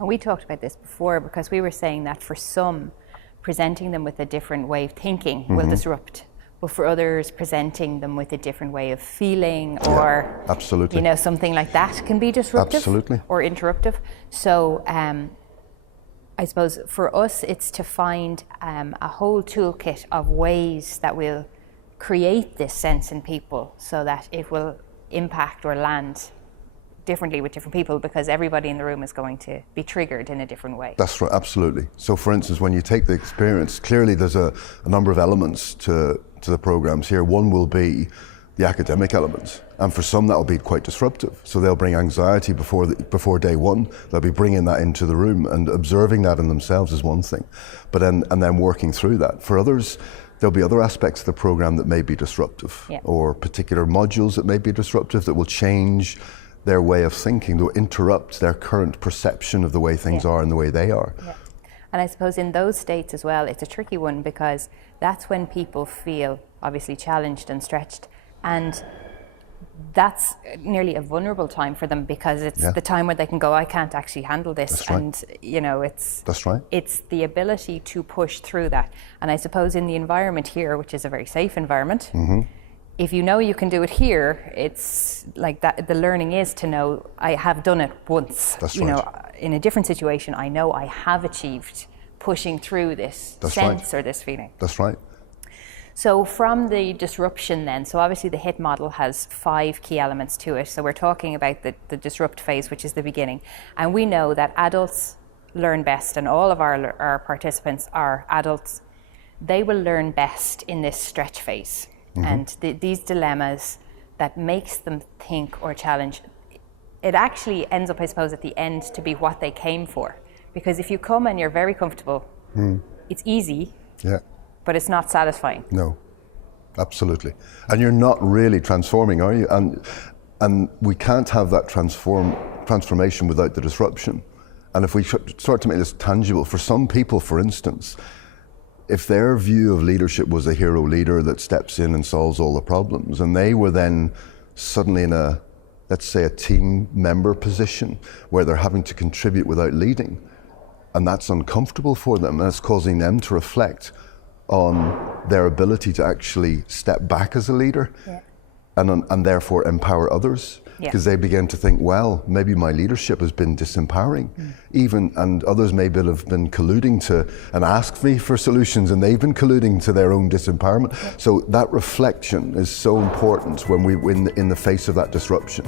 And we talked about this before because we were saying that for some, presenting them with a different way of thinking will disrupt. But for others, presenting them with a different way of feeling or absolutely. You know, something like that can be disruptive absolutely. or interruptive. So I suppose for us, it's to find a whole toolkit of ways that will create this sense in people so that it will impact or land differently with different people, because everybody in the room is going to be triggered in a different way. That's right, absolutely. So for instance, when you take the experience, clearly there's a number of elements to the programs here. One will be the academic elements, and for some that'll be quite disruptive. So they'll bring anxiety before day one. They'll be bringing that into the room, and observing that in themselves is one thing, but then working through that. For others, there'll be other aspects of the program that may be disruptive, or particular modules that may be disruptive that will change their way of thinking, to interrupt their current perception of the way things are and the way they are. And I suppose in those states as well, it's a tricky one, because that's when people feel obviously challenged and stretched, and that's nearly a vulnerable time for them, because it's the time where they can go, I can't actually handle this. That's right. And you know, it's the ability to push through that. And I suppose in the environment here, which is a very safe environment, if you know you can do it here, it's like that. The learning is to know, I have done it once. That's you right. know, in a different situation, I know I have achieved pushing through this sense or this feeling. That's right. So from the disruption then, so obviously the HIT model has 5 key elements to it. So we're talking about the disrupt phase, which is the beginning. And we know that adults learn best, and all of our participants are adults. They will learn best in this stretch phase. And these dilemmas that makes them think or challenge, it actually ends up, I suppose, at the end to be what they came for. Because if you come and you're very comfortable, it's easy, but it's not satisfying. No, absolutely. And you're not really transforming, are you? And we can't have that transformation without the disruption. And if we start to make this tangible, for some people, for instance, if their view of leadership was a hero leader that steps in and solves all the problems, and they were then suddenly in a, let's say, a team member position where they're having to contribute without leading, and that's uncomfortable for them, and it's causing them to reflect on their ability to actually step back as a leader and therefore empower others. Because they begin to think, well, maybe my leadership has been disempowering, and others maybe have been colluding to and asked me for solutions, and they've been colluding to their own disempowerment. So that reflection is so important when in the face of that disruption.